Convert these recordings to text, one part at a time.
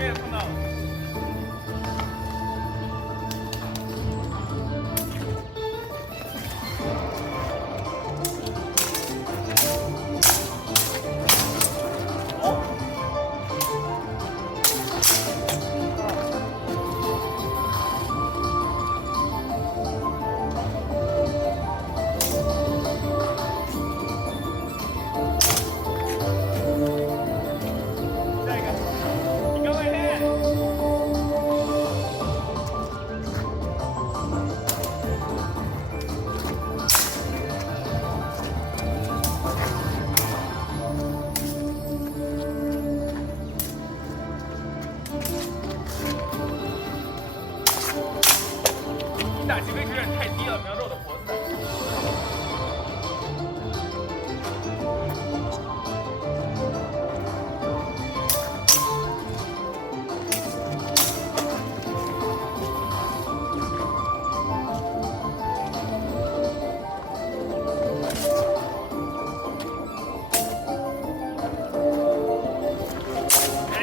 边也碰到了。下一个，你刚才练。你打击位置有点太低了，瞄着我的脖子打。哎。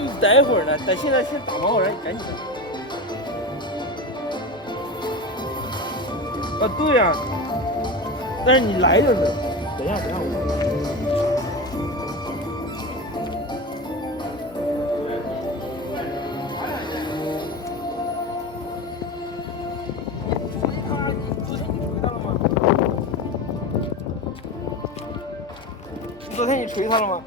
们待会儿呢，但现在先打广告人，赶紧的。啊，对呀、但是你来就是。等一下，昨天你锤他了吗？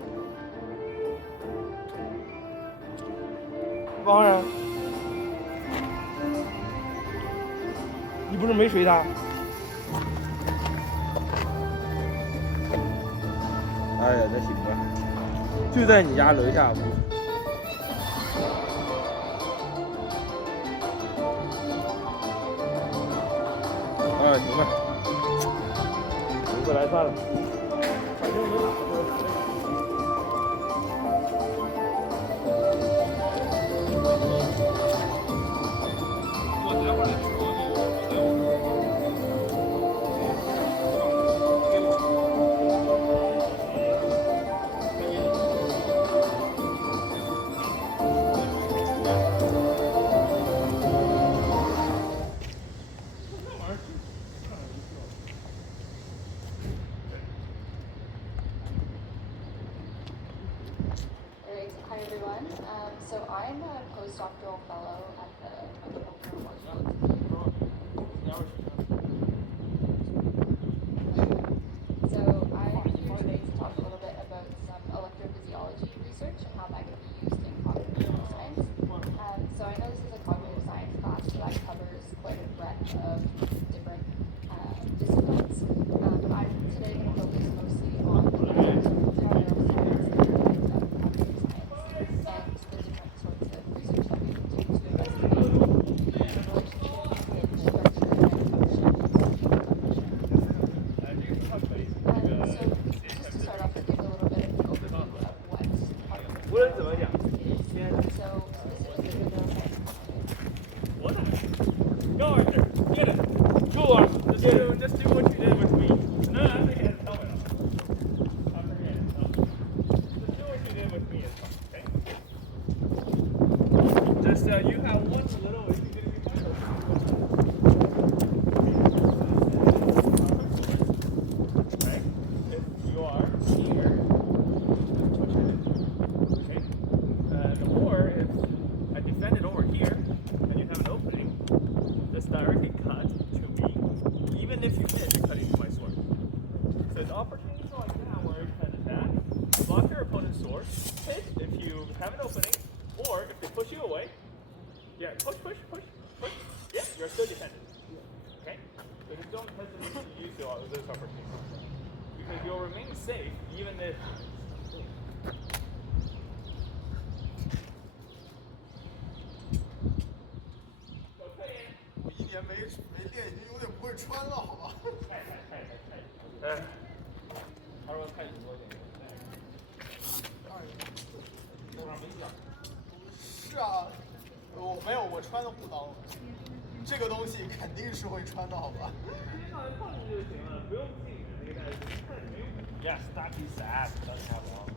王人，你不是没锤他？哎呀，那行吧，就在你家楼下。啊，行吧，你不来算了，反正能打就打。我待会儿来说Hi everyone. So I'm a postdoctoral fellow at the So I'm here today to talk a little bit about some electrophysiology research and how that can be used in cognitive neuroscience. So I know this is a cognitive science class that covers quite a breadth of different disciplines. But I'm today going to focus mostly on the neuroscience Just do what you did with me. No, I think it has to tell me. Just do what you did with me is fine, okay? Just you have one little issue to be fine. Right? If you are here, okay? Or if I defend it over here and you have an opening, just directly cut to me. Even if you hit, you're cutting to my sword. So it's opportunities like that where you can attack, block your opponent's sword, hit if you have an opening, or if they push you away. Yeah, push. Yeah, you're still defended. Okay? So just don't hesitate to use those opportunities. Because you'll remain safe even if.是啊，我没有，我穿的护裆，这个东西肯定是会穿的，好吧？上来放进去就行了，不用自己那个袋子，看着没用。Yes, that is sad. Doesn't have long.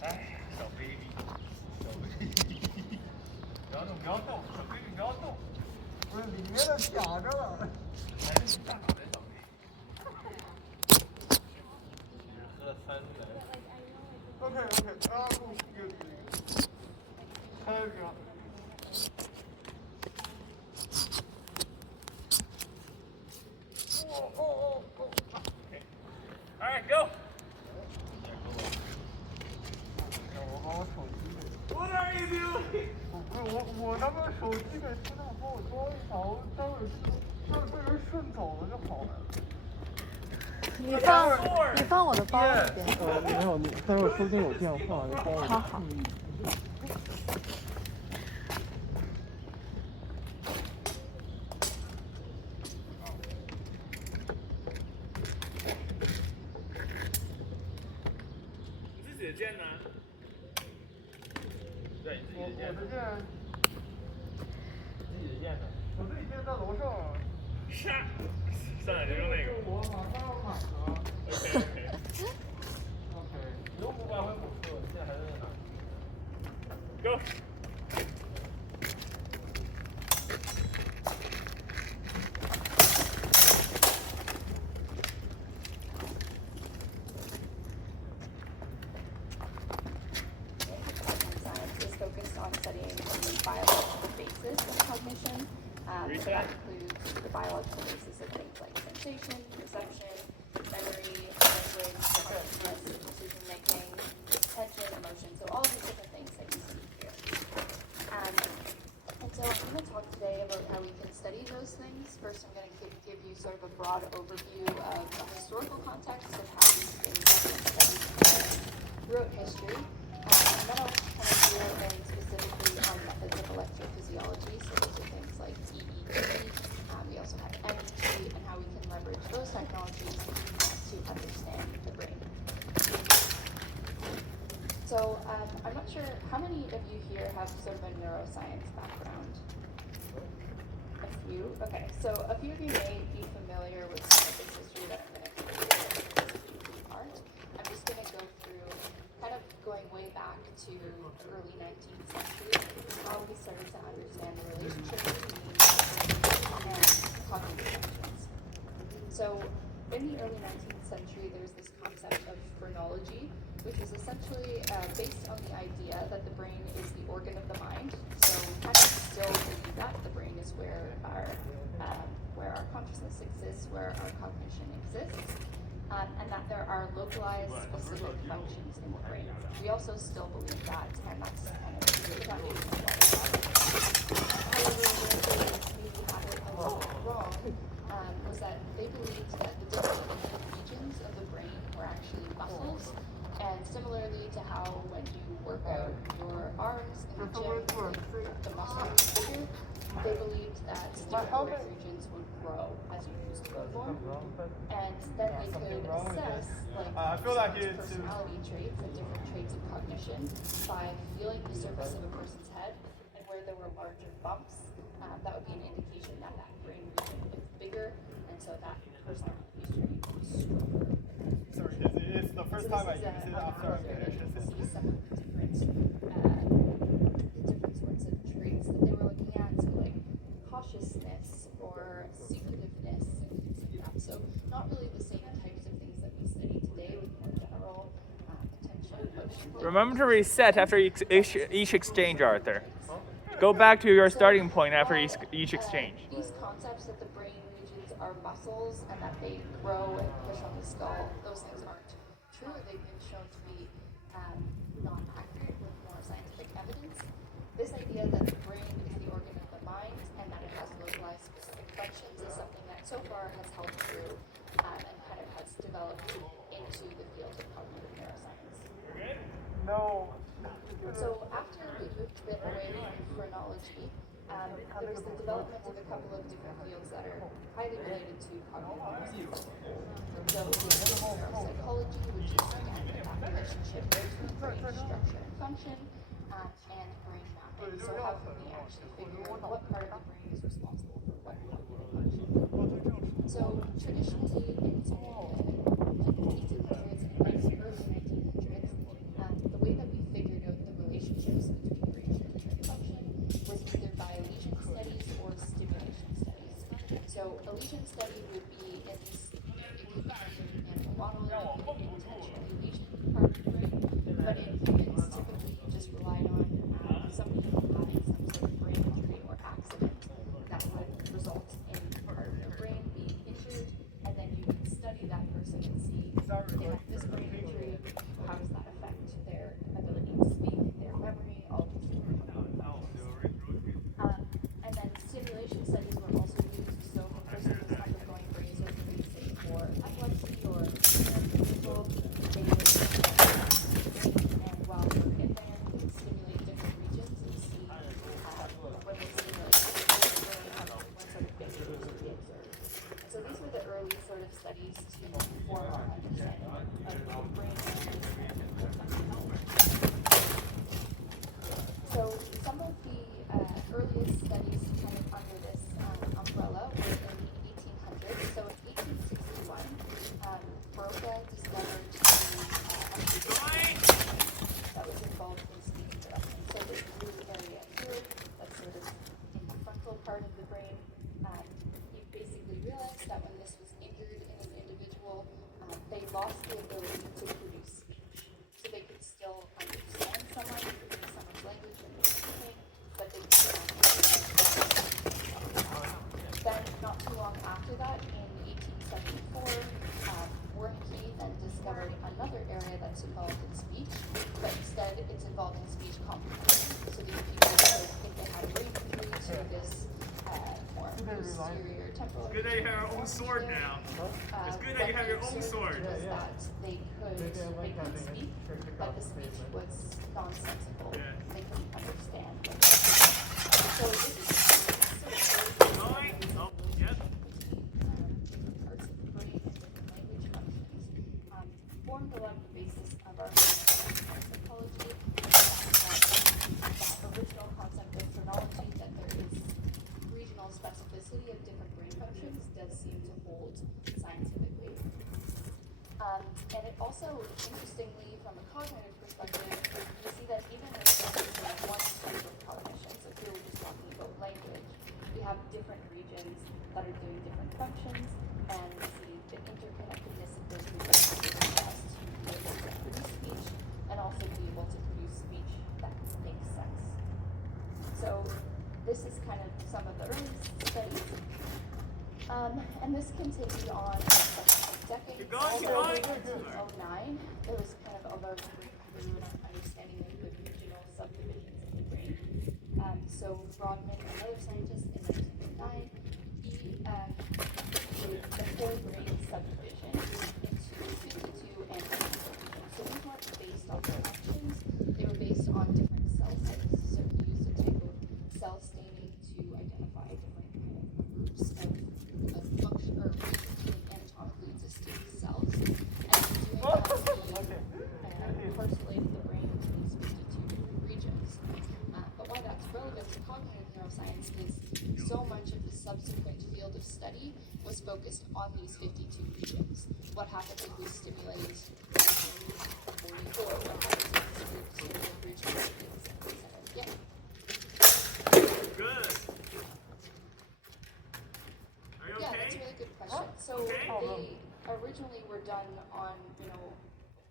哎，小 baby，不要动，小 baby 不要动。不是，里面的卡着了。还是你大脑袋小 baby。喝了3次。OK，啊，有。开始。哦。All right, go. 我把我手机给。What are you doing? 我那个手机给听到，帮我装一下，我待会儿被人顺走了就好了。你放我的包里边。没有，待会儿说不定有电话，你帮我。好。你自己的剑呢？对，你自己的剑。我的剑。你自己的剑呢？我自己剑在楼上。杀！上来就用那个。我马上要买了。OK。Go. Science is focused on studying the biological basis of cognition. So that includes the biological basis of things like sensation, perception, memory, language, consciousness, decision making, attention, emotion. So all of these different things that you see here. And so I'm going to talk today about how we can study those things. First, I'm going to give you sort of a broad overview of the historical context of how these things have been studied throughout history. And then I'll kind of drill in specifically on methods of electrophysiology. So those are things like EEG. We also have MEG and how we can leverage those technologies to understand the brain. So I'm not sure, how many of you here have sort of a neuroscience background? A few? Okay, so a few of you may be familiar with some of this history that I'm going to cover aren't. I'm just going to go through kind of going way back to the early 19th century, how we started to understand the relationship between and cognitive functions. So in the early 19th century, there's this concept of phrenology, which is essentially based on the idea that the brain is the organ of the mind. So we kind of still believe that the brain is where our consciousness exists, where our cognition exists, and that there are localized specific functions in the brain. We also still believe that, and that's kind of the foundation of what we have. However, where they maybe had it a little bit wrong was that they believed that the different regions of the brain were actually muscles. And similarly to how when you work out your arms in the gym, the muscle is bigger, they believed that different regions would grow as you used them more. And then they could assess personality traits and different traits of cognition by feeling the surface of a person's head, and where there were larger bumps, that would be an indication that that brain region is bigger, and so that personality trait was stronger. Sorry, it's the first time I use it after I finished it. See some of the different sorts of traits that they were looking at, so like cautiousness or secretiveness and things like that. So not really the same types of things that we study today with more general attention, emotion. Remember to reset after each exchange, Arthur. Go back to your starting point after each exchange. These concepts that the brain regions are muscles and that they grow and push on the skull, those things aren't true. They've been shown to be not accurate with more scientific evidence. This idea that the brain is the organ of the mind and that it has localized specific functions is something that so far has held true and kind of has developed into the field of cognitive neuroscience. No. So after we moved a bit away from phrenology, there was the development of a couple of different fields that are highly related to cognitive neuroscience. So neuropsychology, which is again that relationship between brain structure and function, and brain mapping. So how can we actually figure out what part of the brain is responsible for what cognitive function? So traditionally, in the 1800s and early 1900s, the way that we figured out the relationships between brain structure and function was either by lesion studies or stimulation studies. So a lesion study would be in this, it could be in animal model, it could be intentionally lesion part of the brain, but in humans typically you just relied on somebody having some sort of brain injury or accident that would result in part of their brain being injured, and then you could study that person and see, they have this brain injury, how does that affect their ability to speak, their memory, all of these different and then stimulation studies were also used, so if a person was undergoing brain surgery, say for epilepsy or people, they would and while they were in there, they would stimulate different regions and see when they stimulate what sort of behaviors would be observed. So these were the early sort of studies to form our understanding of the brain another area that's involved in speech, but instead it's involved in speech comprehension. So these people, if they had a brain injury to this more posterior temporal It's good that you have your own sword there, now. It's good that you have your own sword. was that they could speak, but the speech was nonsensical. Yeah. They couldn't understand. So this is sort of Going. Oh, yep. different parts of the brain and different language functions formed a lot of the basis of our psychology. That original concept of phrenology, that there is regional specificity of different brain functions, does seem to hold scientifically. And it also, interestingly, from a cognitive perspective, you see that even in one type of cognition, so here we're just talking about language, we have different regions that are doing different functions, and we see the interconnectedness of those regions to be able to produce speech, and also be able to produce speech that makes sense. So this is kind of some of the early studies. And this continued on for decades. Keep going, keep Although going. in 2009, there was kind of a large breakthrough in understanding the regional subdivisions of the brain. So Brodmann, another scientist in 1909, he did the whole brain subdivision into 52 and 54 regions. So these weren't based on connections, they were based on different cell types. So he used a type of cell staining to identify different kind of groups of function or anatomically distinct cells. And doing that, he parcelated the brain into these 52 different regions. But why that's relevant to cognitive neuroscience is so much of the subsequent field of study was focused on these 52 regions. What happens if we stimulate region 44? What happens if we stimulate region 47? Yeah. Good. Are you Yeah, okay? that's a really good question. So Okay. they originally were done on,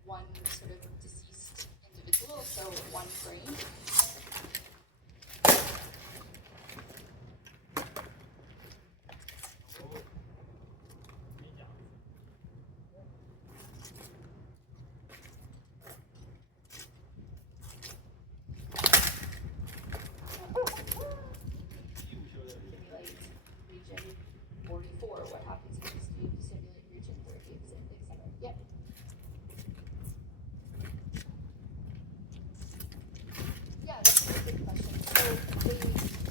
one sort of deceased individual, so one brain. Stimulate region 44. What happens if you stimulate region 30, etc. Yep. Yeah, that's a really good question. So they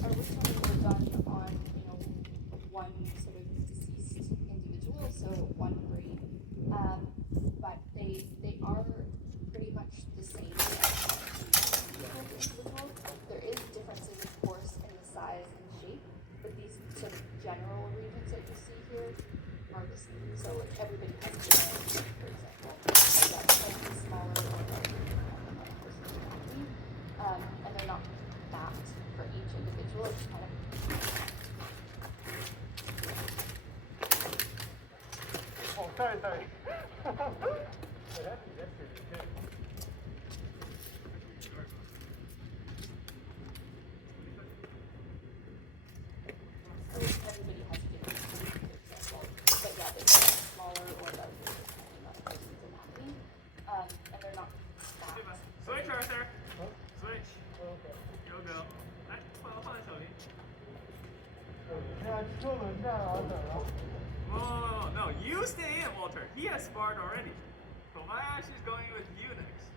originally were done on, one sort of deceased individual, so one brain. But they are pretty much the same individual. There is differences, of course, in the size and shape, but these sort of general regions that you see here are the same. So everybody has different, for example, has that slightly smaller or larger depending on the person's anatomy. And they're not mapped for each individual. It's kind of Oh, sorry. everybody has different, for example. But yeah, they're kind of smaller or larger depending on the person's anatomy. And they're not mapped. Switch, Arthur. Switch. Go, go. 来，换小林。车轮战啊，等啊。No, you stay in, Walter. He has sparred already. Kobayashi is going with you next.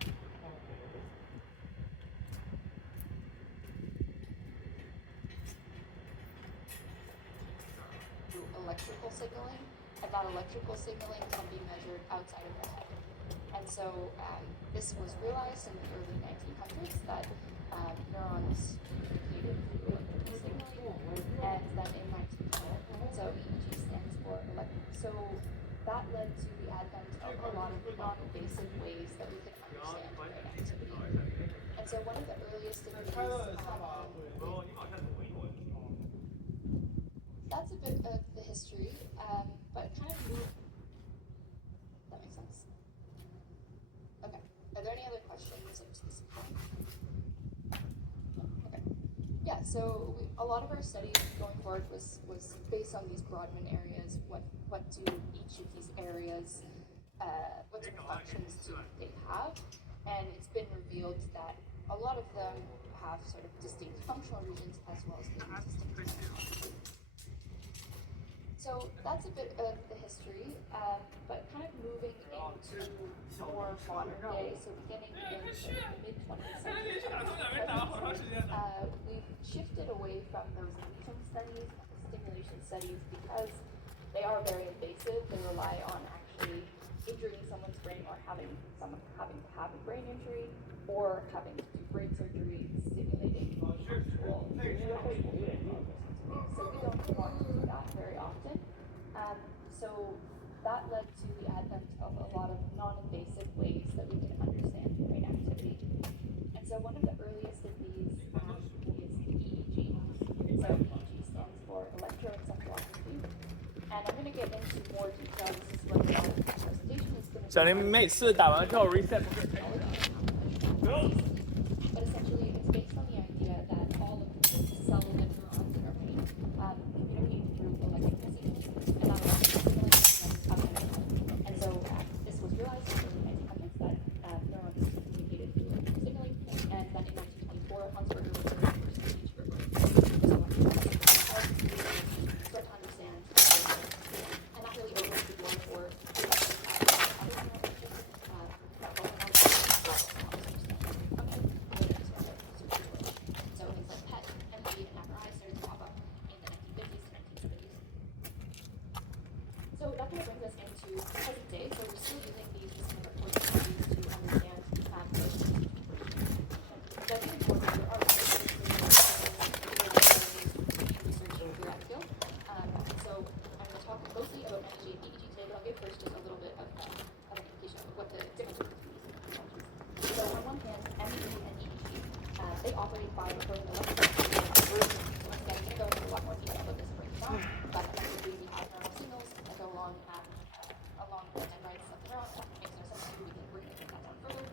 Electrical signaling, and that electrical signaling can be measured outside of the head. And so this was realized in the early 1900s that neurons communicated through electrical signaling, and then in 1912, so EEG stands for so that led to the advent of a lot of non-invasive ways that we could understand brain activity. And so one of the earliest of these, that's a bit of the history, but kind of that makes sense. Okay. Are there any other questions up to this point? Okay. Yeah. So a lot of our study going forward was based on these Brodmann areas. What do each of these areas? What sorts of functions they have, and it's been revealed that a lot of them have sort of distinct functional regions as well as distinct technology. So that's a bit of the history, but kind of moving into more modern day, so beginning in the mid-20th century, we've shifted away from those lesion studies and the stimulation studies because they are very invasive. They rely on actually injuring someone's brain or having someone having to have a brain injury or having to do brain surgery, stimulating actual so we don't want to do that very often. So that led to the advent of a lot of non-invasive ways that we can understand brain activity. And so one of the earliest of these is EEG. So EEG stands for electroencephalography. And I'm going to get into more detail. This is what the presentation is going to be. 小林每次打完之后 reset 不是 But essentially, it's based on the idea that all of the cells and neurons in our brain communicate through electrical signals, and that electrical signaling is and so this was realized in the 1900s that neurons communicated through electrical signaling, and then in 1924, Hans Berger was the first to teach for brain. So start to understand, and that really opens the door for So that kind of brings us into present day. So we're still using these kind of technologies to understand but I think important there are research here at field. So I'm going to talk mostly about MEG and EEG today, but I'll give first just a little bit of an indication of what the difference between these technologies. So on one hand, MEG and EEG, they operate by recording electrical signals. So once again, I'm going to go into a lot more detail about this and break it down, but effectively we have neural signals that go along the dendrites of the neurons. That makes no sense to you. We're going to take that down further.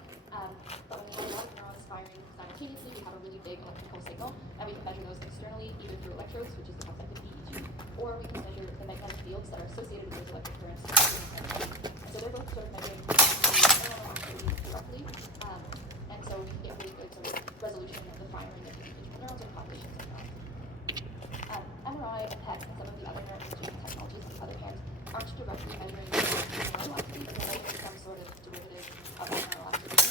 But when we have a lot of neurons firing simultaneously, we have a really big electrical signal, and we can measure those externally either through electrodes, which is the concept of EEG, or we can measure the magnetic fields that are associated with those electric currents. And so they're both sort of measuring neuronal activity directly, and so we can get really good sort of resolution of the firing of individual neurons or populations of neurons. MRI and PET and some of the other neuroimaging technologies, on the other hand, aren't directly measuring neuronal activity, but they're measuring some sort of derivative of neuronal activity,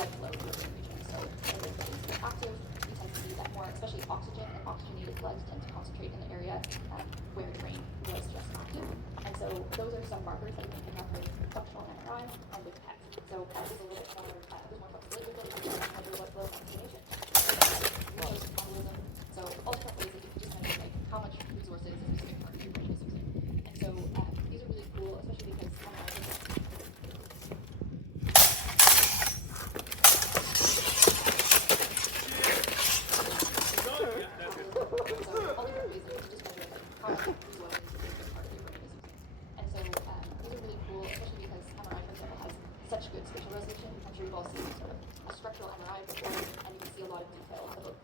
like blood flow to the brain region. So when the brain is active, we tend to see that more, especially oxygen and oxygenated blood tend to concentrate in the area where the brain was just active. And so those are some markers that we can pick up with functional MRI and with PET. So PET is a little bit more, there's more flexibility with it, you can measure blood flow oxygenation. So all different ways that you can just measure like how much resources a specific part of your brain is using. And so these are really cool, especially because MRI is so all different ways that you can just measure like how much resources a specific part of your brain is using. And so these are really cool, especially because MRI, for example, has such good spatial resolution. I'm sure you've all seen sort of a structural MRI before, and you can see a lot of detail about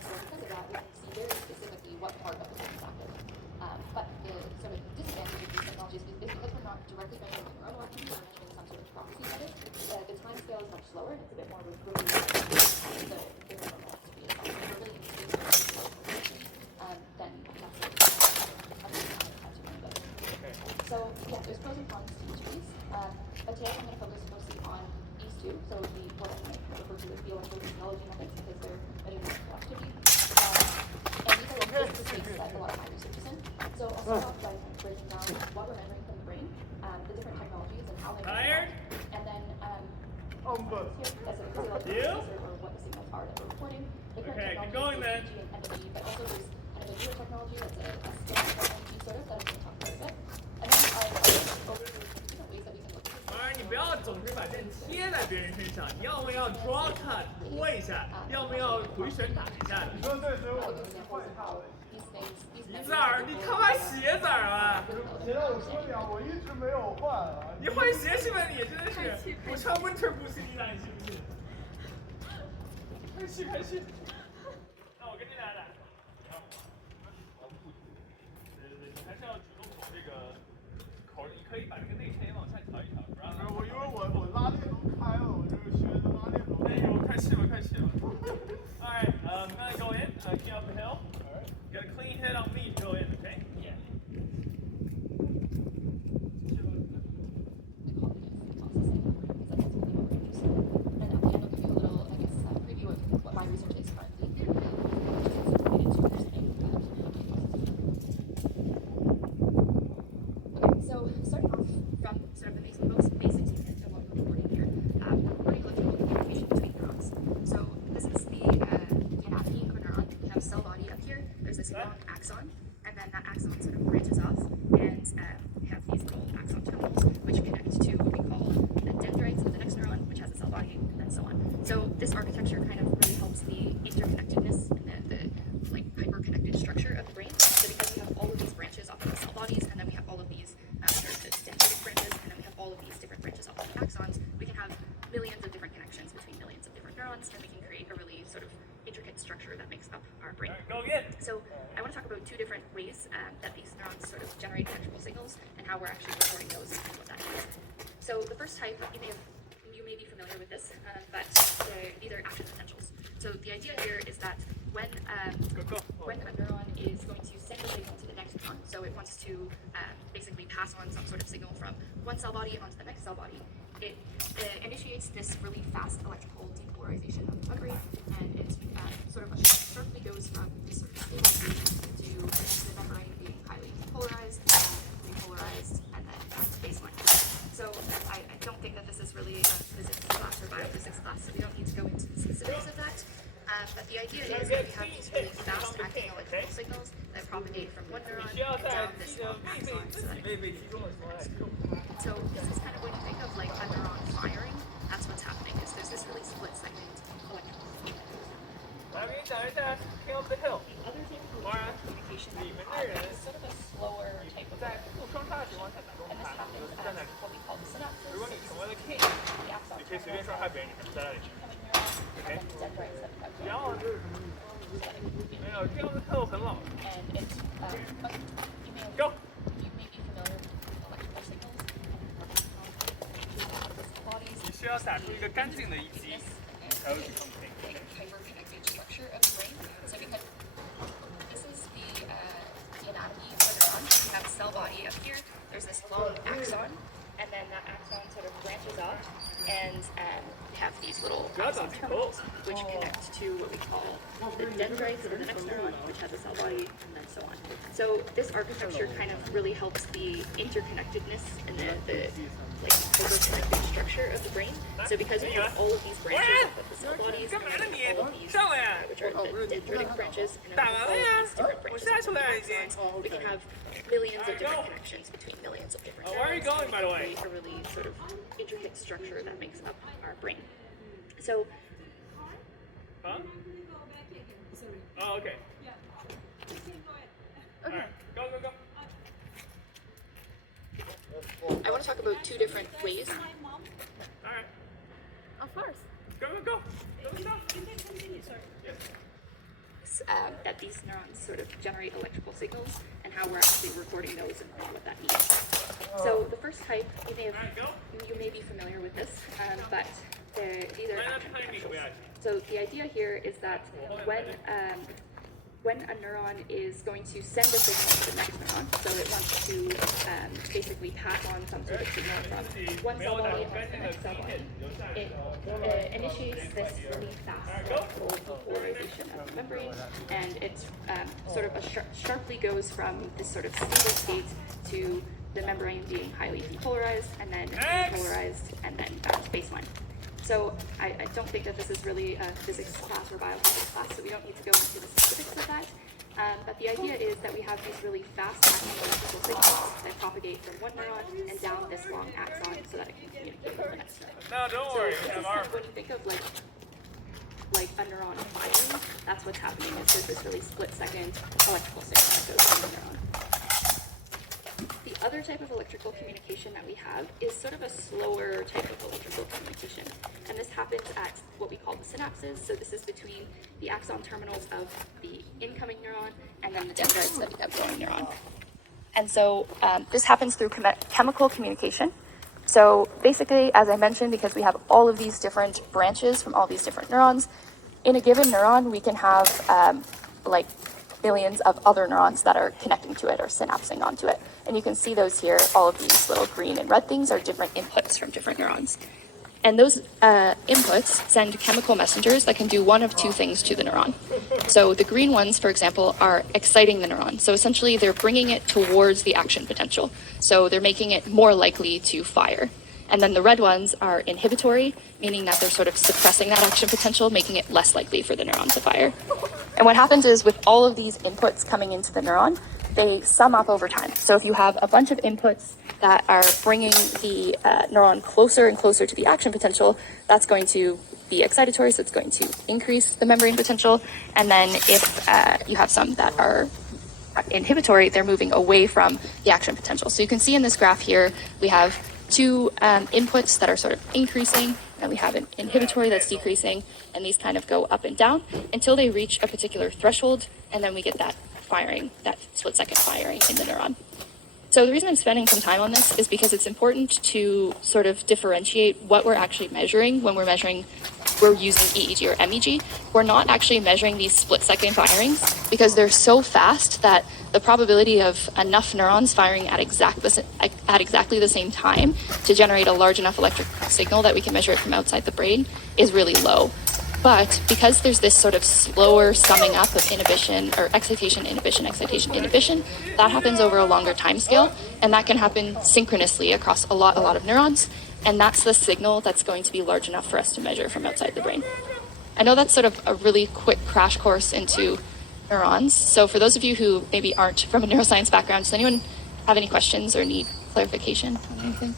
so because of that, we can see very specifically what part of the brain is active. But the sort of disadvantage of these technologies is because we're not directly measuring the neuronal activity, we're measuring some sort of proxy of it. The time scale is much slower, and it's a bit more recurring than the neuronal activity is. So we're really interested in then that's it. So yeah, there's pros and cons to each of these. But today I'm going to focus mostly on these two. So the what I might refer to as the electrophysiology methods because they're measuring electrical activity. And these are the spaces that a lot of my research is in. So I'll start off by breaking down what we're measuring from the brain, the different technologies and how they measure. And then here, as a physiological research or what the signals are that we're reporting. The current technology is EEG and MEG, but also there's kind of a newer technology that's a stem technology sort of that I'm going to talk about a bit. And then I'll go over different ways that we can look at this. 你不要总是把针贴在别人身上，你要么要抓看拖一下，要么要回旋打一下。你说对，所以我换一下了。一字儿，你他妈鞋子儿啊！谁让我说你啊？我一直没有换啊。你换鞋是吧？你真的是，我穿 winter boots 你咋你信不信？快去！那我跟这俩打。对，你还是要主动走这个口口，你可以把这个内衬也往下调一调，不让它。我因为我拉链都开了，我这个学的拉链都。哎呦，太细了，太细了。All right, I'm gonna go in, get up the hill. All right. Get a clean hit on me, go in, okay? Yeah. What my research is currently. Okay, so starting off from sort of the most basic unit of what we're recording here, we're recording electrical communication between neurons. So this is the anatomy of a neuron. We have a cell body up here. There's this long axon, and then that axon sort of branches off, and we have these little axon terminals which connect to what we call the dendrites of the next neuron, which has a cell body, and then so on. So this architecture kind of really helps the interconnectedness and the like hyper-connected structure of the brain. So because we have all of these branches off of the cell bodies, and then we have all of these dendritic branches, and then we have all of these different branches off of the axons, we can have millions of different connections between millions of different neurons, and we can create a really sort of intricate structure that makes up our brain. Go again. So I want to talk about two different ways that these neurons sort of generate electrical signals and how we're actually recording those and what that is. So the first type, you may be familiar with this, but these are action potentials. So the idea here is that when a neuron is going to send a signal to the next neuron, so it wants to basically pass on some sort of signal from one cell body onto the next cell body, it initiates this really fast electrical depolarization of the blood brain, and it sort of sharply goes from this sort of stable state to the membrane being highly depolarized, repolarized, and then back to baseline. So I don't think that this is really a physics class or biophysics class, so we don't need to go into the specifics of that. But the idea is that we have these really fast-acting electrical signals that propagate from one neuron and down this long axon so that it can be So this is kind of when you think of like a neuron firing, that's what's happening, is there's this really split-second electrical signal. King up the hill. The other type of communication that we have is sort of a slower type of electrical communication, and this happens as what we call the synapses. So this is the axon terminals of the incoming neuron, and then the dendrites that we have going through. And it, Go. You may be familiar with electrical signals. Bodies. 你需要打出一个干净的一击，才会去控制。 Like hyper-connected structure of the brain. So because this is the anatomy of a neuron. We have a cell body up here. There's this long axon, and then that axon sort of branches off, and we have these little axon terminals which connect to what we call the dendrites of the next neuron, which has a cell body, and then so on. So this architecture kind of really helps the interconnectedness and the like hyper-connected structure of the brain. So because we have all of these branches of the cell bodies, and then all of these, which are the dendritic branches, and then all of these different branches of the axons, we can have millions of different connections between millions of different neurons. Where are you going, by the way? A really sort of intricate structure that makes up our brain. So. Huh? Oh, okay. Okay. Go, go, go. I want to talk about two different ways. All right. Of course. Go, go, go. Go, go. That these neurons sort of generate electrical signals and how we're actually recording those and what that means. So the first type, you may be familiar with this, but these are action potentials. So the idea here is that when a neuron is going to send a signal to the next neuron, so it wants to basically pass on some sort of signal from one cell body onto the next cell body, it initiates this really fast electrical depolarization of the membrane, and it sort of sharply goes from this sort of stable state to the membrane being highly depolarized, and then repolarized, and then back to baseline. So I don't think that this is really a physics class or biophysics class, so we don't need to go into the specifics of that. But the idea is that we have these really fast-acting electrical signals that propagate from one neuron and down this long axon so that it can communicate with the next neuron. No, don't So worry. this is kind of when you think of like a neuron firing, that's what's happening. Is there's this really split-second electrical signal that goes from the neuron. The other type of electrical communication that we have is sort of a slower type of electrical communication. And this happens at what we call the synapses. So this is between the axon terminals of the incoming neuron and then the dendrites that we have going neuron. And so this happens through chemical communication. So basically, as I mentioned, because we have all of these different branches from all these different neurons, in a given neuron, we can have like billions of other neurons that are connecting to it or synapsing onto it. And you can see those here. All of these little green and red things are different inputs from different neurons. And those inputs send chemical messengers that can do one of two things to the neuron. So the green ones, for example, are exciting the neuron. So essentially, they're bringing it towards the action potential. So they're making it more likely to fire. And then the red ones are inhibitory, meaning that they're sort of suppressing that action potential, making it less likely for the neuron to fire. And what happens is with all of these inputs coming into the neuron, they sum up over time. So if you have a bunch of inputs that are bringing the neuron closer and closer to the action potential, that's going to be excitatory, so it's going to increase the membrane potential. And then if you have some that are inhibitory, they're moving away from the action potential. So you can see in this graph here, we have two inputs that are sort of increasing, and we have an inhibitory that's decreasing, and these kind of go up and down until they reach a particular threshold, and then we get that firing, that split-second firing in the neuron. So the reason I'm spending some time on this is because it's important to sort of differentiate what we're actually measuring when we're using EEG or MEG. We're not actually measuring these split-second firings because they're so fast that the probability of enough neurons firing at exactly the same time to generate a large enough electric signal that we can measure it from outside the brain is really low. But because there's this sort of slower summing up of inhibition or excitation, inhibition, excitation, inhibition, that happens over a longer time scale, and that can happen synchronously across a lot of neurons, and that's the signal that's going to be large enough for us to measure from outside the brain. I know that's sort of a really quick crash course into neurons, so for those of you who maybe aren't from a neuroscience background, does anyone have any questions or need clarification on anything?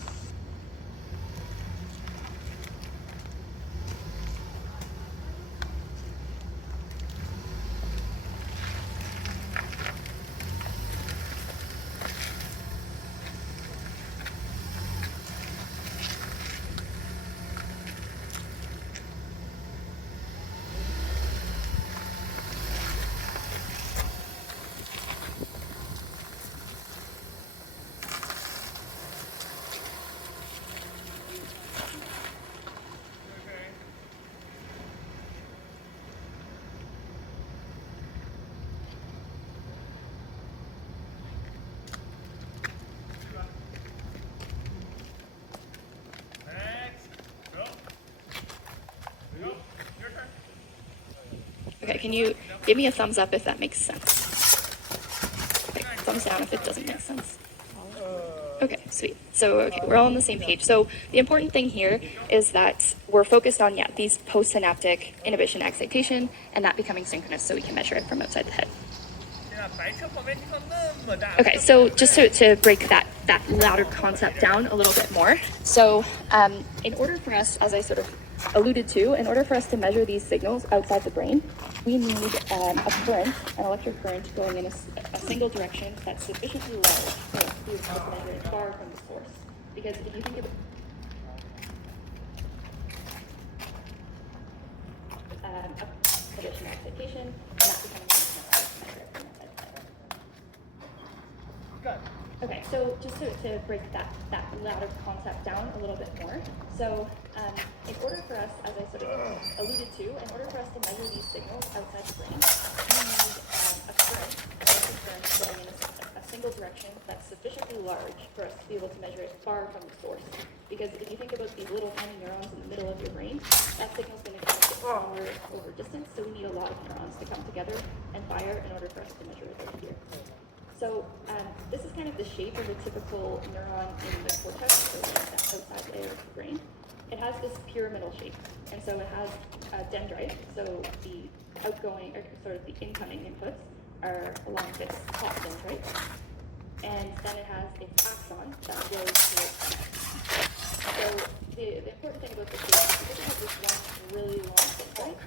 Okay, can you give me a thumbs up if that makes sense? Okay, thumbs down if it doesn't make sense. Okay, sweet. So, okay, we're all on the same page. So the important thing here is that we're focused on, these postsynaptic inhibition excitation and that becoming synchronous so we can measure it from outside the head. Okay, so just to break that latter concept down a little bit more. So in order for us, as I sort of alluded to, in order for us to measure these signals outside the brain, we need a current, an electric current going in a single direction that's sufficiently large for us to be able to measure it far from the source. Because if you think of additional excitation, and that becomes okay, so just to break that latter concept down a little bit more. So in order for us, as I sort of alluded to, in order for us to measure these signals outside the brain, we need a current going in a single direction that's sufficiently large for us to be able to measure it far from the source. Because if you think about these little tiny neurons in the middle of your brain, that signal's going to get smaller over distance, so we need a lot of neurons to come together and fire in order for us to measure it over here. So this is kind of the shape of a typical neuron in the cortex, or that outside layer of the brain. It has this pyramidal shape, and so it has a dendrite, so the outgoing, or sort of the incoming inputs are along this top dendrite, and then it has its axon that goes towards the next. So the important thing about this shape is because it has this one really long dendrite,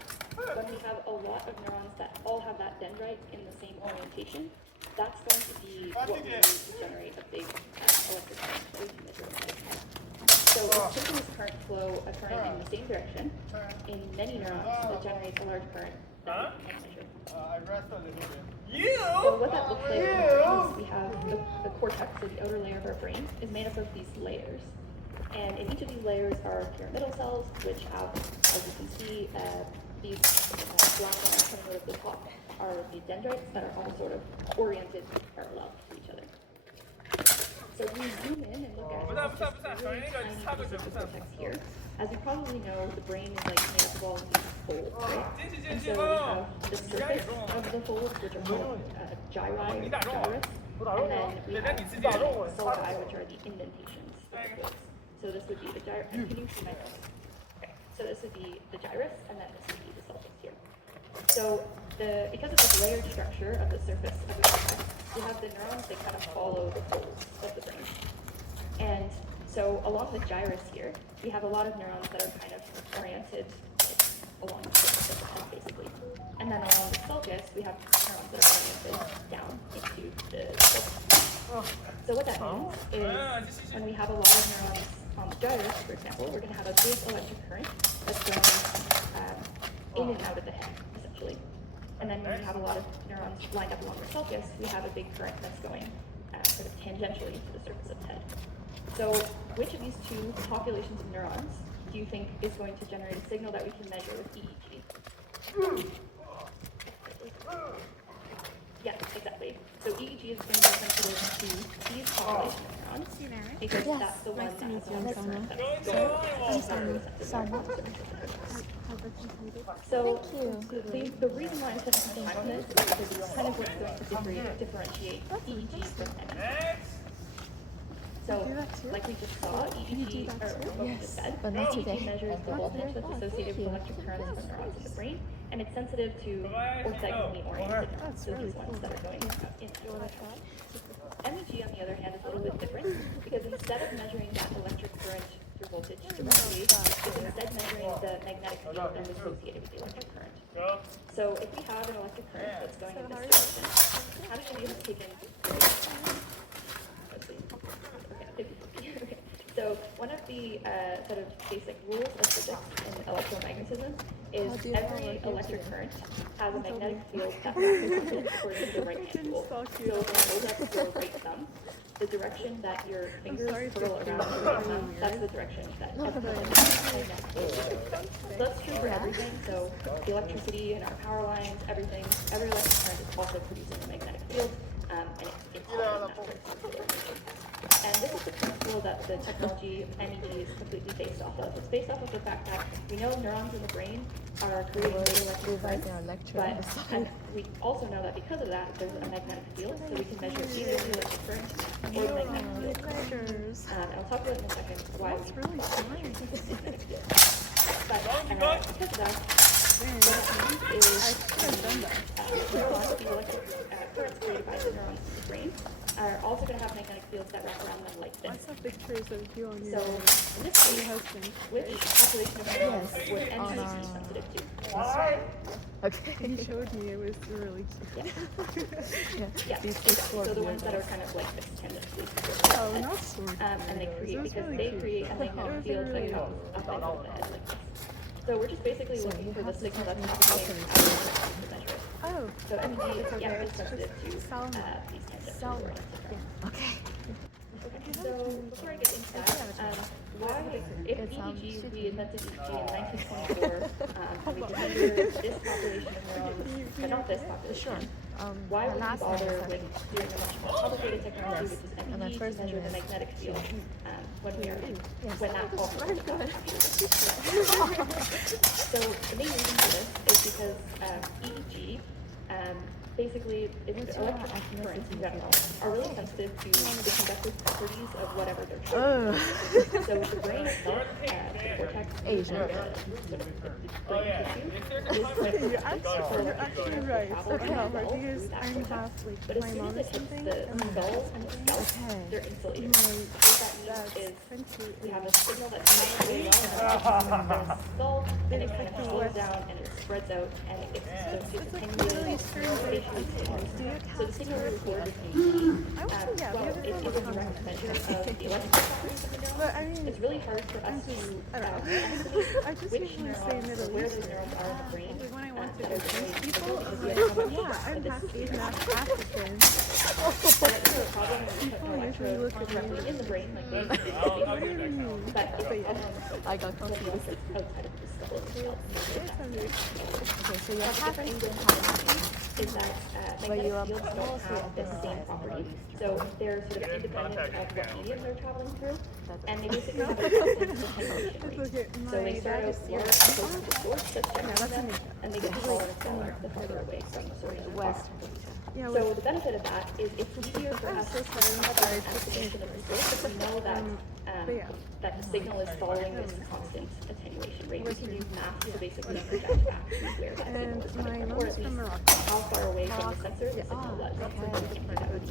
when we have a lot of neurons that all have that dendrite in the same orientation, that's going to be what we need to generate a big electric current that we can measure in the head. So with synchronous current flow occurring in the same direction, in many neurons that generates a large current Huh? I rest a little bit. You? So what that looks like is we have the cortex, so the outer layer of our brain, is made up of these layers. And in each of these layers are pyramidal cells, which have, as you can see, these black lines coming out of the top are the dendrites that are all sort of oriented parallel to each other. So if we zoom in and look at this really tiny piece of the cortex here, as you probably know, the brain is like made up of all of these folds, right? And so we have the surface of the folds, which are called gyri or gyrus, and then we have the sulci, which are the indentations of the folds. So this would be the gyrus. Can you see my nose? Okay. So this would be the gyrus, and then this would be the sulcus here. So because of this layered structure of the surface of the cortex, we have the neurons that kind of follow the folds of the brain. And so along the gyrus here, we have a lot of neurons that are kind of oriented along the surface of the head, basically. And then along the sulcus, we have neurons that are oriented down into the sulcus. So what that means is when we have a lot of neurons on the gyrus, for example, we're going to have a big electric current that's going in and out of the head, essentially. And then when we have a lot of neurons lined up along the sulcus, we have a big current that's going sort of tangentially to the surface of the head. So which of these two populations of neurons do you think is going to generate a signal that we can measure with EEG? Yes, exactly. So EEG is going to be sensitive to these populations of neurons because that's the one that has the current that's going So the reason why I'm spending so much time on this is because it's kind of what's going to differentiate EEG from MEG. So, like we just saw, EEG, or what we just said, EEG measures the voltage that's associated with electric currents from neurons in the brain, and it's sensitive to orthogony oriented neurons, so these ones that are going in and out. MEG, on the other hand, is a little bit different because instead of measuring that electric current through voltage directly, it's instead measuring the magnetic field that's associated with the electric current. So if we have an electric current that's going in this direction, how many of you have taken? Okay. So one of the sort of basic rules of physics in electromagnetism is every electric current has a magnetic field that matches according to the right-hand rule. So if I hold up your right thumb, the direction that your fingers curl around your right thumb, that's the direction that everything is. That's true for everything. So the electricity in our power lines, everything, every electric current is also producing a magnetic field, and it's all in that direction. And this is the principle that the technology of MEG is completely based off of. It's based off of the fact that we know neurons in the brain are creating big electric currents, and we also know that because of that, there's a magnetic field, so we can measure either the electric current or the magnetic field. And I'll talk about in a second why we measure the magnetic field. But because of that, what it means is the neurons, the electric currents created by the neurons in the brain, are also going to have magnetic fields that wrap around them like this. I saw pictures of you on your So in this case, which population of neurons would MEG be sensitive to? Okay. You showed me, it was really cute. Yeah, exactly. So the ones that are kind of like this tangentially. Oh, not so and they create, because they create a magnetic field that comes up and over the head like this. So we're just basically looking for the signal that's happening out of the head to measure it. Oh. So MEG, yeah, is sensitive to these tangential oriented neurons. Okay. So before I get into that, why, if EEG, we invented EEG in 1924, and we can measure this population of neurons, but not this population, why would we bother with doing a much more complicated technology, which is MEG, to measure the magnetic field when that also is not So the main reason for this is because EEG, basically, electric currents in general are really sensitive to the conductive properties of whatever they're trying to do. So the brain itself, the cortex, and the brain tissue You're actually right. Because I'm half like but as my soon mom as or it hits something. the skull and the scalp, they're insulated. So what that means is we have a signal that's not really well enough to the skull, it's it kind like of the slows West. down and it spreads out and it gets those It's like attenuated really strange. facial signals. Do you So the have signal to recorded I well, also, yeah, well, the other it thing is is a direct measure of the electrical properties of the neuron. But I mean, It's really hard for I'm us just, to I don't know. estimate I just which usually say neurons or Middle where those Eastern. neurons are in the brain Like when I want to that are confuse generating people, signals I'm because we like, have how much yeah, I'm of this half is Asian, half happening. African. But the problem when we put People an usually electrode look at me directly in the brain, like they what do you mean? but it's But a yeah, problem I got when the confused. electrode's outside of the skull itself. it's understandable. Okay, so you That's have the Asian difference is that but you magnetic have fields don't also have the same properties. So they're sort of independent of what medium they're traveling through, and they basically have a constant attenuation It's rate. okay, So they my start dad out is lower Syrian. close to the source that's Yeah, generating that's them, amazing. and they get smaller and smaller the further away from the source you are. Yeah, So the benefit of that is it's easier for I'm us so to sorry. have Sorry, an estimation of the source if we know that but yeah. that the signal is following this constant attenuation rate. We can use math to basically Yeah. project back to where that signal And is my coming from, mom or is at from least Morocco. how far away from the sensor the signal was. That's the biggest part of it.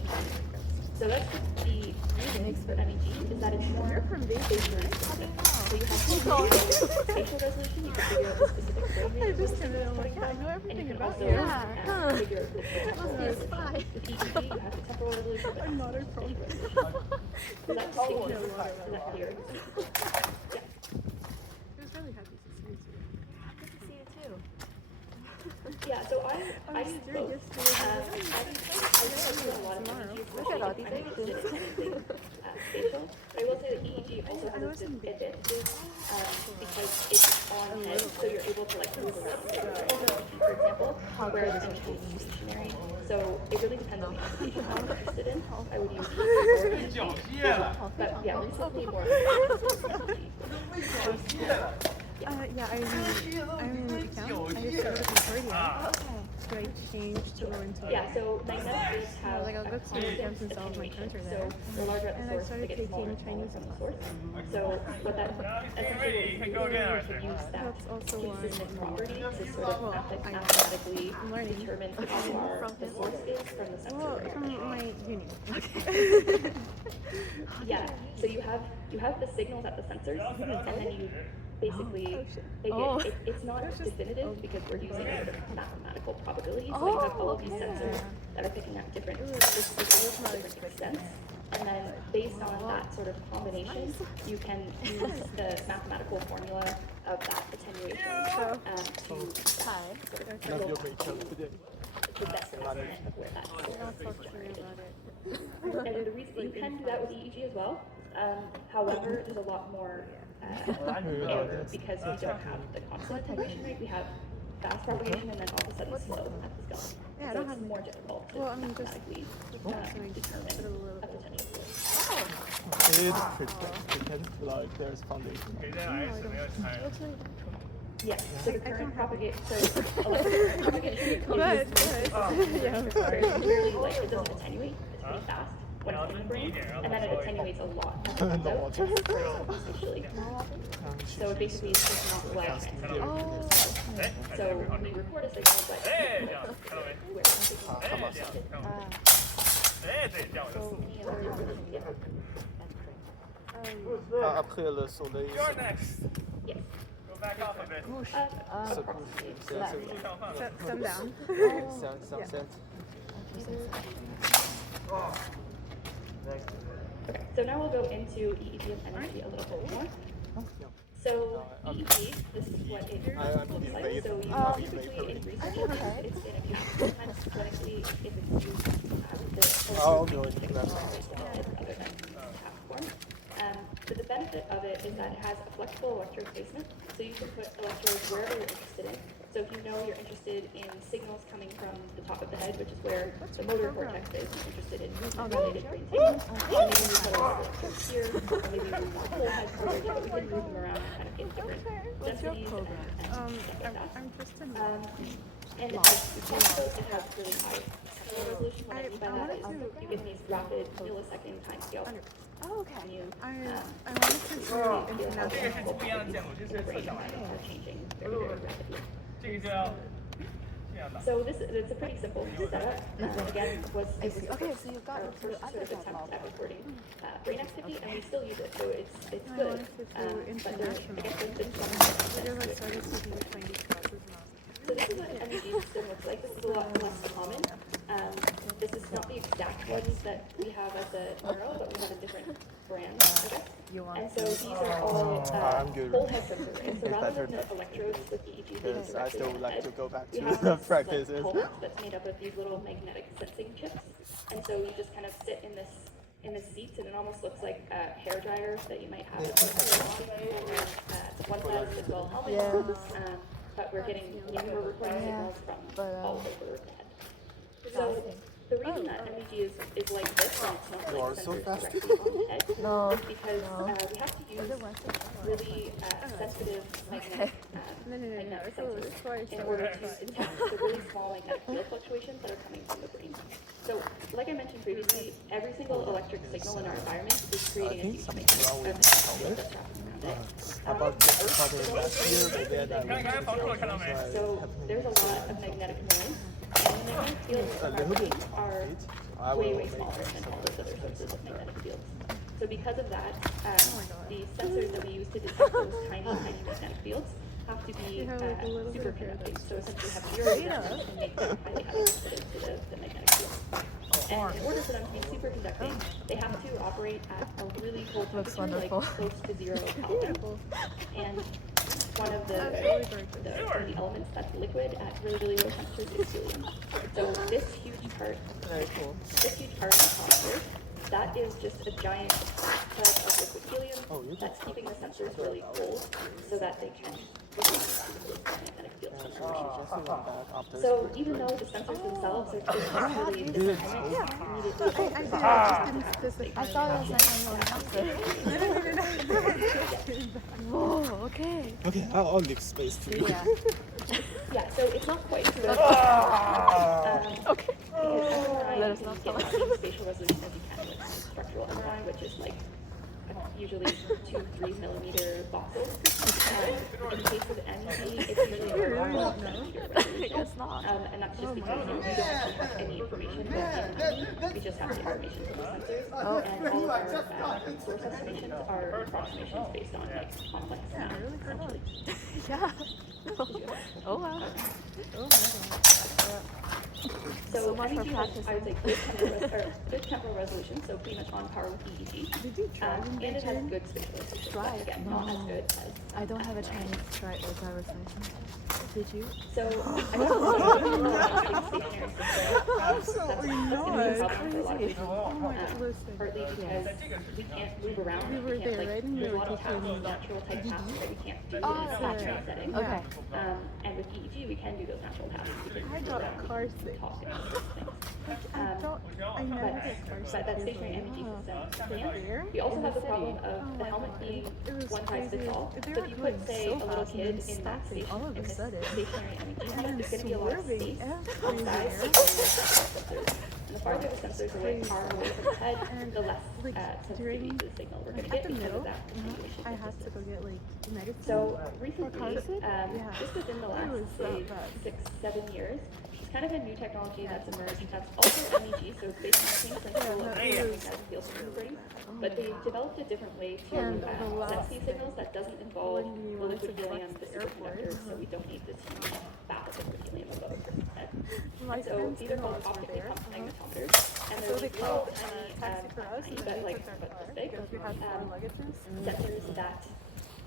So that's the reason for MEG is that it's more You're from Beijing, spatially right? specific. So you have spatial resolution, you can figure out the specific brain I region where just the didn't signal know. is coming Yeah, I from, know and everything you can about also you. figure out the temporal resolution. With EEG, you have the temporal resolution, but I'm not a pro. spatial resolution. Does that help? Is that clear? Yeah. He was really happy to see you too. Good to see you too. Yeah, so I I'm use scared both. yesterday. I know I do a lot of Tomorrow. EEG, Look at all these I'm interested in anything spatial. But I will say that EEG also has its advantages because it's on head, so you're able to like move around. For example, whereas MEG is stationary. So it really depends on the application I'm interested in. I would use EEG or MEG. But yeah, recently more Yeah, I'm in account. I used to go to Concordia. So I changed to go into Yeah, so magnetic fields have like, I'll go a to constant camps and solve my attenuation. counter So there. the larger at And the I source, started they get smaller taking and smaller Chinese from the class. source. So what that essentially You can go again, is Arthur. to use that That's also why consistent property to sort of Well, I'm mathematically learning. determine how far the source is from the sensor. Well, where from you're my uni. Yeah, so you have the signals at the sensors, and then you basically it's not definitive because we're using sort of mathematical probabilities. So you have all of these sensors that are picking up different signals to different extents, and then based on that sort of combination, you can use the mathematical formula of that attenuation to sort of build the best estimate of where that signal is generated. And the reason you can do that with EEG as well. However, there's a lot more error because we don't have the constant attenuation rate. We have fast propagation and then all of a sudden slow at the skull. Yeah, I So don't it's have more difficult to Well, I mean, just mathematically determine a determine little a bit. potential source. It pretends like there's foundation. 给这样 S 没有拆。 Yeah, so the current propagate, so electric propagation is Good. very clearly like it doesn't attenuate, it's pretty fast when it's in the brain, and then it attenuates a lot as it comes out spatially. So it basically is just not well transmitted. So we record a signal, but 哎，这样，看到没？ where the signal 哎，这样，看到没？哎，对，这样我就死。 any other yeah. Après le soleil, You're next. Yes. Go back off a bit. se couche. Some down. Sunset. Okay, so now we'll go into EEG of energy a little bit more. So EEG, this is what it looks like. So you typically in research, it's in a cap. Sometimes clinically, if it's used, the other than cap form. But the benefit of it is that it has a flexible electrode placement, so you can put electrodes wherever you're interested in. So if you know you're interested in signals coming from the top of the head, which is where the motor cortex is, you're interested in related brain signals, maybe you put a electrode here, or maybe you want the whole head coverage, but we can move them around kind of in different densities and stuff like that. I'm just a And it's also, it has really high temporal resolution. What I mean by that is you get these rapid millisecond time scales. Oh, okay. And you I wanted to do international. 这个是不一样的建筑，这是侧角来的。 are changing very, very rapidly. 这个就要这样。So it's a pretty simple setup. Again, it was Okay, so our you've got first to the sort other of side attempt at model. recording brain activity, and we still use it, so it's I good. wanted to do But there's, I guess there's been some Because I to it. started taking Chinese classes and I was So this is what an MEG system looks like. This is a lot less common. This is not the exact ones that we have at the Neuro, but we have a different brand, I guess. And so these are all I'm good. whole head sensor arrays. So If rather better than the electrodes with EEG being Because I directly still on would the like head, to go back we to have the this practices. helmet that's made up of these little magnetic sensing chips. And so you just kind of sit in this seat, and it almost looks like a hair dryer that you might have at the one side is the helmet, but we're getting we're recording signals from all over the head. So the reason that MEG is like this and it's not like sensors directly on the head is because we have to use really sensitive magnetic sensors in order to detect the really small magnetic field fluctuations that are coming from the brain. So, like I mentioned previously, every single electric signal in our environment is creating a huge magnetic field that's wrapping around it. About the started last year, but then So there's a lot of magnetic noise, and the magnetic fields a from our little brain bit. are way smaller than all those other sources of magnetic fields. So because of that, the sensors that we use to detect those tiny magnetic fields have to be superconducting. So essentially have zero resistance and make them highly sensitive to the magnetic field. And in order for them to be superconducting, they have to operate at a really cold temperature, like close to 0 Kelvin. And one of the elements that's liquid at really low temperatures is helium. So this huge part on the top here, that is just a giant part of liquid helium that's keeping the sensors really cold so that they can receive those magnetic field fluctuations. So even though the sensors themselves are just really designed I didn't specify. I thought it was like Whoa, okay. Okay, I'll make space for you. Yeah, so it's not quite so Okay. because MRI, Let us you know. can get the same spatial resolution as you can with structural MRI, which is like usually 2-3 millimeter voxels. In the case of MEG, it's usually around 1 centimeter resolution. It's not. And that's just because we don't actually have any information built in MEG. We just have the information from the sensors. And all of our source estimations are approximations based on like complex math, essentially. Yeah. Oh wow. Oh my god. So much for MEG has, practicing. I would say, good temporal resolution, so pretty much on par with EEG. Did you try And it has good spatial resolution, but again, not as good as. I don't have a Chinese driver's license. Did you? So I guess stationary system. Absolutely not. Crazy. Oh my god, listen. Partly because we can't move around. We were can't, there, like, right? And we there's a were lot of tasks, taking- natural type tasks that we can't do in Oh, a stationary setting. Okay. And with EEG, we can do those natural tasks. We can I move got around, car sick. talk and all those things. I never get car But sick. that stationary MEG system can't. There? We also have the problem of the helmet being It was one size fits crazy. all. They So were if you going put, say, so a little fast and kid then in that stopping station, all of in a this sudden. stationary MEG helmet, And there's going to be a lot of swerving space on everywhere. sensors. And the farther the sensors away are away from the head, And, the less like, sensitivity to the signal we're going to At get the because middle, of that attenuation I had to distance. go get like medicine. So recently, car sick? Yeah. just within the It last, was say, that bad. 6-7 years, it's kind of a new technology that's emerged. That's also MEG, so it's based on the same principle of magnetic field from the brain. But they developed a different way to And the sense last these signals that doesn't involve when you the wanted liquid to helium, flex the the airport. superconductors, so we don't need this huge bath of liquid helium above a person's head. My And so friends these are in called laws were optically there. pumped magnetometers, and So they're they these little called taxi for us, tiny, and but then we like took their but car this big, because we had 4 luggages. sensors that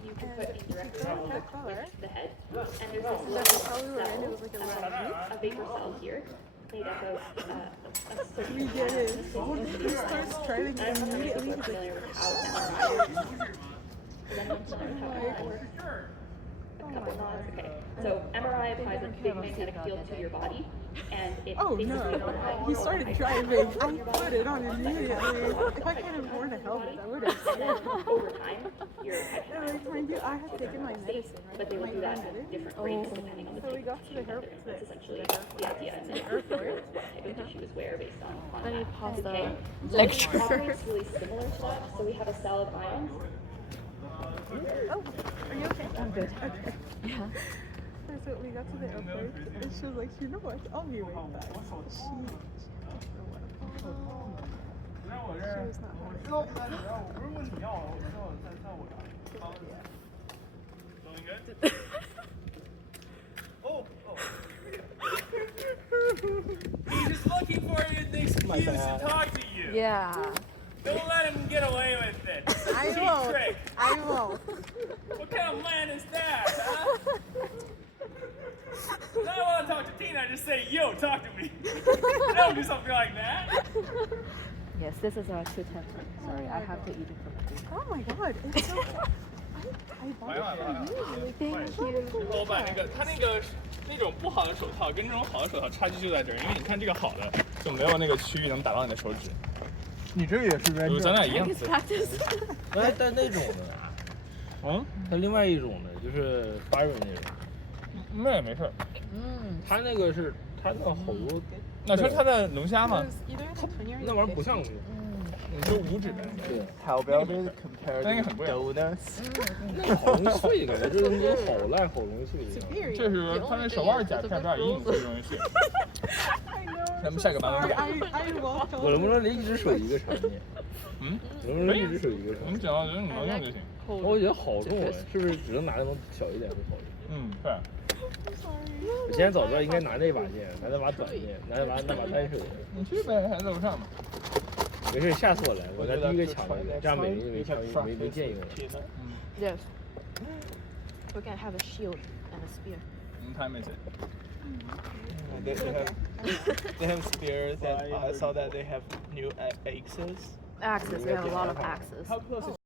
you can put in directly got on that car. the head. And there's this That's little how we were in. It was like a cell, little group. a vapor cell here, made up of a certain We get it. amount. He starts driving I don't know if immediately. you're He's familiar like, with how MRI works. Is anyone familiar with how MRI works? A couple nods. Okay. So MRI applies a big magnetic field to your body, and it oh basically no. overrides He all started the driving. hydrogen I put it on immediately. If I could afford a helmet, I would have. and then over time, your And like, mind you, I have taken my medicine, right? but they will My do that friend did at it. different rates depending on the So we type got of to the tissue that they're in. airport. That's essentially the idea, and then what type of tissue is where based on Let me that. pause the Okay. lecture. So it operates really similar to that. So we have a cell of ions. Oh, are you okay? I'm good. Okay. Yeah. There's So we got to the airport, and she was like, you know what? I'll be right back. She didn't know what. She was not happy. 知道不在你这儿，我不是问你要，我知道在我这儿。 Doing good? Oh. He's just looking for an excuse to talk to you. Yeah. Don't let him get away with it. It's a I cheap won't. trick. I won't. What kind of man is that, huh? When I want to talk to Tina, I just say, yo, talk to me. I don't do something like that. Yes, this is our 210. Sorry, I have to eat it from the Oh my god, it's so. I bought it for you. Thank you. 老板，他那种不好的手套跟这种好的手套差距就在这儿，因为你看这个好的就没有那个区域能打到你的手指。你这个也是 red 咱俩一样。 但那种的，嗯，它另外一种的就是8润那种，那也没事儿。它那个是它那个好多，那是他的龙虾吗？ Either the 20 or 那玩意儿不像。你说无脂的。对， How about it compared 那个很贵。 donuts？ 那个好容易碎，感觉这东西好烂，好容易碎。这是他那手腕夹片边硬，最容易碎。咱们下个班 I walked 我能不能连一只手一个场面？嗯，能不能一只手一个场面？你只要觉得你能用就行。我觉得好重哎，是不是只能拿那种小一点会好一点？嗯，是。我今天早知道应该拿那把剑，拿那把短剑，拿那把单手。你去呗，还楼上呢。没事，下次我来，我拿第一个抢一个，这样每个人没剑用。 Yes. We can have a shield and a spear. What time is it? They have spears and I saw that they have new axes. Axes. We have a lot of axes. How close is